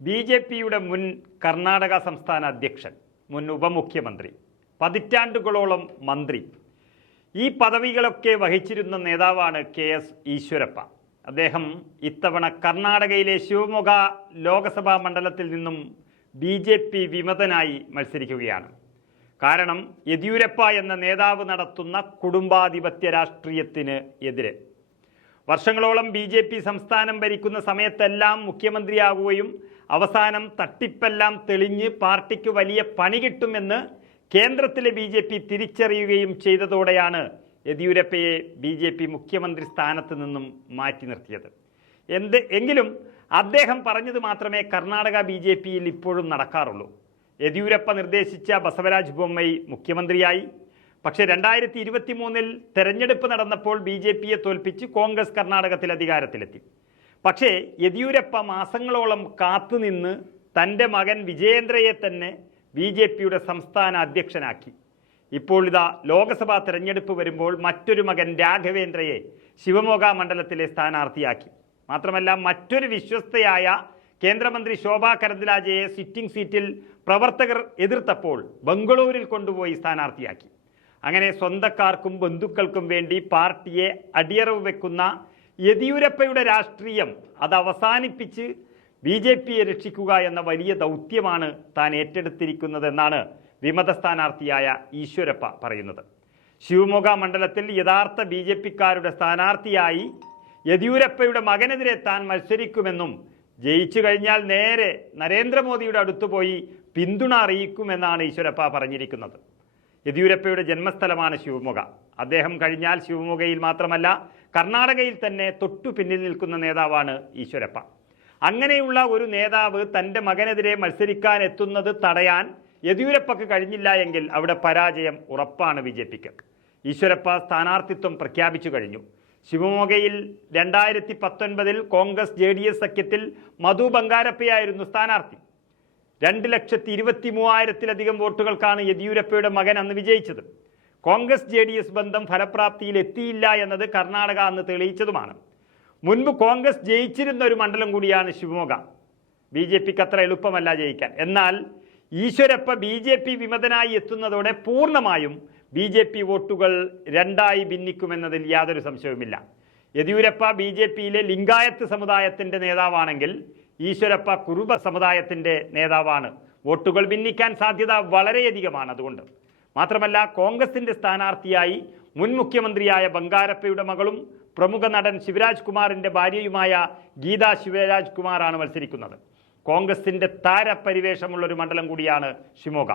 B J പിയുടെ മുൻ കർണാടക സംസ്ഥാന അധ്യക്ഷൻ മുൻ ഉപമുഖ്യമന്ത്രി പതിറ്റാണ്ടുകളോളം മന്ത്രി ഈ പദവികളൊക്കെ വഹിച്ചിരുന്ന നേതാവാണ് കെ എസ് ഈശ്വരപ്പ. അദ്ദേഹം ഇത്തവണ കർണാടകയിലെ ശിവമൊഗ ലോകസഭാ മണ്ഡലത്തിൽ നിന്നും ബി ജെ പി വിമതനായി മത്സരിക്കുകയാണ്. കാരണം യെദ്യൂരപ്പ എന്ന നേതാവ് നടത്തുന്ന കുടുംബാധിപത്യ രാഷ്ട്രീയത്തിന് എതിരെ. വർഷങ്ങളോളം ബി സംസ്ഥാനം ഭരിക്കുന്ന സമയത്തെല്ലാം മുഖ്യമന്ത്രിയാകുകയും അവസാനം തട്ടിപ്പെല്ലാം തെളിഞ്ഞ് പാർട്ടിക്ക് വലിയ പണി കിട്ടുമെന്ന് കേന്ദ്രത്തിലെ ബി ജെ പി തിരിച്ചറിയുകയും ചെയ്തതോടെയാണ് യെദ്യൂരപ്പയെ ബി ജെ പി മുഖ്യമന്ത്രി സ്ഥാനത്ത് നിന്നും മാറ്റി നിർത്തിയത്. എന്ത് എങ്കിലും അദ്ദേഹം പറഞ്ഞത് മാത്രമേ കർണാടക ബി ജെ പിയിൽ ഇപ്പോഴും നടക്കാറുള്ളൂ. യെദ്യൂരപ്പ നിർദ്ദേശിച്ച ബസവരാജ് ബൊമ്മൈ മുഖ്യമന്ത്രിയായി. പക്ഷേ രണ്ടായിരത്തി ഇരുപത്തി മൂന്നിൽ തെരഞ്ഞെടുപ്പ് നടന്നപ്പോൾ ബി ജെ പിയെ തോൽപ്പിച്ച് കോൺഗ്രസ് കർണാടകത്തിൽ അധികാരത്തിലെത്തി. പക്ഷേ യെദ്യൂരപ്പ മാസങ്ങളോളം കാത്തുനിന്ന് തന്റെ മകൻ വിജയേന്ദ്രയെ തന്നെ ബി ജെ പിയുടെ സംസ്ഥാന അധ്യക്ഷനാക്കി. ഇപ്പോൾ ഇതാ ലോക്സഭാ തെരഞ്ഞെടുപ്പ് വരുമ്പോൾ മറ്റൊരു മകൻ രാഘവേന്ദ്രയെ ശിവമോഗ മണ്ഡലത്തിലെ സ്ഥാനാർത്ഥിയാക്കി. മാത്രമല്ല മറ്റൊരു വിശ്വസ്തയായ കേന്ദ്രമന്ത്രി ശോഭാ കരന്ദിലാജയെ സിറ്റിംഗ് സീറ്റിൽ പ്രവർത്തകർ എതിർത്തപ്പോൾ ബംഗളൂരിൽ കൊണ്ടുപോയി സ്ഥാനാർത്ഥിയാക്കി. അങ്ങനെ സ്വന്തക്കാർക്കും ബന്ധുക്കൾക്കും വേണ്ടി പാർട്ടിയെ അടിയറവ് വെക്കുന്ന യെദ്യൂരപ്പയുടെ രാഷ്ട്രീയം അത് അവസാനിപ്പിച്ച് ബി ജെ പിയെ രക്ഷിക്കുക എന്ന വലിയ ദൗത്യമാണ് താൻ ഏറ്റെടുത്തിരിക്കുന്നതെന്നാണ് വിമത സ്ഥാനാർത്ഥിയായ ഈശ്വരപ്പ പറയുന്നത്. ശിവമൊഗ മണ്ഡലത്തിൽ യഥാർത്ഥ ബി ജെ പിക്കാരുടെ സ്ഥാനാർത്ഥിയായി യെദ്യൂരപ്പയുടെ മകനെതിരെ താൻ മത്സരിക്കുമെന്നും ജയിച്ചു കഴിഞ്ഞാൽ നേരെ നരേന്ദ്രമോദിയുടെ അടുത്ത് പോയി പിന്തുണ അറിയിക്കുമെന്നാണ് ഈശ്വരപ്പ പറഞ്ഞിരിക്കുന്നത്. യെദ്യൂരപ്പയുടെ ജന്മസ്ഥലമാണ് ശിവമൊഗ അദ്ദേഹം കഴിഞ്ഞാൽ ശിവമൊഗയിൽ മാത്രമല്ല കർണാടകയിൽ തന്നെ തൊട്ടു പിന്നിൽ നിൽക്കുന്ന നേതാവാണ് ഈശ്വരപ്പ. അങ്ങനെയുള്ള ഒരു നേതാവ് തന്റെ മകനെതിരെ മത്സരിക്കാൻ എത്തുന്നത് തടയാൻ യെദ്യൂരപ്പക്ക് കഴിഞ്ഞില്ല എങ്കിൽ അവിടെ പരാജയം ഉറപ്പാണ് ബി ജെ പിക്ക്. ഈശ്വരപ്പ സ്ഥാനാർത്ഥിത്വം പ്രഖ്യാപിച്ചു കഴിഞ്ഞു. ശിവമോഗയിൽ രണ്ടായിരത്തി പത്തൊൻപതിൽ കോൺഗ്രസ് ജെ ഡി എസ് സഖ്യത്തിൽ മധു ബംഗാരപ്പയായിരുന്നു സ്ഥാനാർത്ഥി. രണ്ട് ലക്ഷത്തി ഇരുപത്തി മൂവായിരത്തിലധികം വോട്ടുകൾക്കാണ് യെദ്യൂരപ്പയുടെ മകൻ അന്ന് വിജയിച്ചത്. കോൺഗ്രസ് ജെ ഡി എസ് ബന്ധം ഫലപ്രാപ്തിയിൽ എത്തിയില്ല എന്നത് കർണാടക അന്ന് തെളിയിച്ചതുമാണ്. മുൻപ് കോൺഗ്രസ് ജയിച്ചിരുന്ന ഒരു മണ്ഡലം കൂടിയാണ് ശിവമോഗ. ബി ജെ പിക്ക് അത്ര എളുപ്പമല്ല ജയിക്കാൻ. എന്നാൽ ഈശ്വരപ്പ ബി ജെ പി വിമതനായി എത്തുന്നതോടെ പൂർണമായും ബി ജെ പി വോട്ടുകൾ രണ്ടായി ഭിന്നിക്കുമെന്നതിൽ യാതൊരു സംശയവുമില്ല. യെദ്യൂരപ്പ ബി ജെ പിയിലെ ലിംഗായത്ത് സമുദായത്തിന്റെ നേതാവാണെങ്കിൽ ഈശ്വരപ്പ കുറുബ സമുദായത്തിന്റെ നേതാവാണ്. വോട്ടുകൾ ഭിന്നിക്കാൻ സാധ്യത വളരെയധികമാണ് അതുകൊണ്ട്. മാത്രമല്ല കോൺഗ്രസിന്റെ സ്ഥാനാർത്ഥിയായി മുൻ മുഖ്യമന്ത്രിയായ ബംഗാരപ്പയുടെ മകളും പ്രമുഖ നടൻ ശിവരാജ് കുമാറിന്റെ ഭാര്യയുമായ ഗീത ശിവരാജ് കുമാറാണ് മത്സരിക്കുന്നത്. കോൺഗ്രസിന്റെ താരപരിവേഷമുള്ള ഒരു മണ്ഡലം കൂടിയാണ് ഷിമോഗ.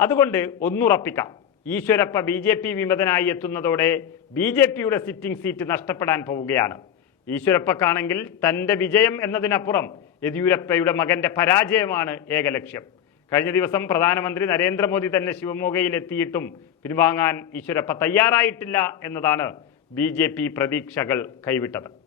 അതുകൊണ്ട് ഒന്നുറപ്പിക്കാം. ഈശ്വരപ്പ ബി ജെ പി വിമതനായി എത്തുന്നതോടെ ബി ജെ പിയുടെ സിറ്റിംഗ് സീറ്റ് നഷ്ടപ്പെടാൻ പോവുകയാണ്. ഈശ്വരപ്പക്കാണെങ്കിൽ തന്റെ വിജയം എന്നതിനപ്പുറം യെദ്യൂരപ്പയുടെ മകന്റെ പരാജയമാണ് ഏക ലക്ഷ്യം. കഴിഞ്ഞ ദിവസം പ്രധാനമന്ത്രി നരേന്ദ്രമോദി തന്നെ ശിവമോഗയിലെത്തിയിട്ടും പിൻവാങ്ങാൻ ഈശ്വരപ്പ തയ്യാറായിട്ടില്ല എന്നതാണ് ബി പ്രതീക്ഷകൾ കൈവിട്ടത്.